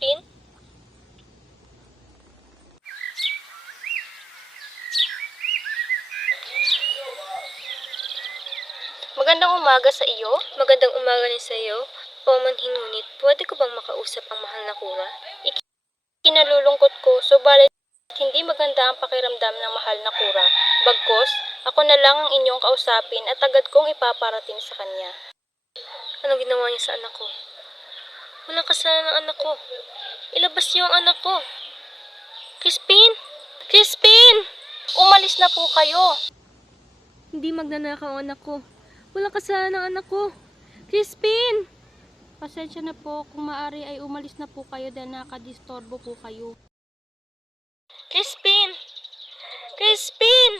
Crispin? Magandang umaga sa iyo. Magandang umaga rin sa iyo. Paumanhin ngunit, pwede ko bang makausap ang mahal na Kura? Kinalulungkot ko, subalit hindi maganda ang pakiramdam ng mahal na Kura. Bagkus, ako na lang ang inyong kausapin at agad kong ipaparating sa kanya. Anong ginawa niya sa anak ko? Walang kasalanan ng anak ko. Ilabas niyo ang anak ko. Crispin! Crispin! Umalis na po kayo. Hindi magnanakaw ang anak ko. Walang kasalanan ng anak ko. Crispin! Pasensya na po, kung maaari ay umalis na po kayo dahil nakadisturbo po kayo. Crispin! Crispin!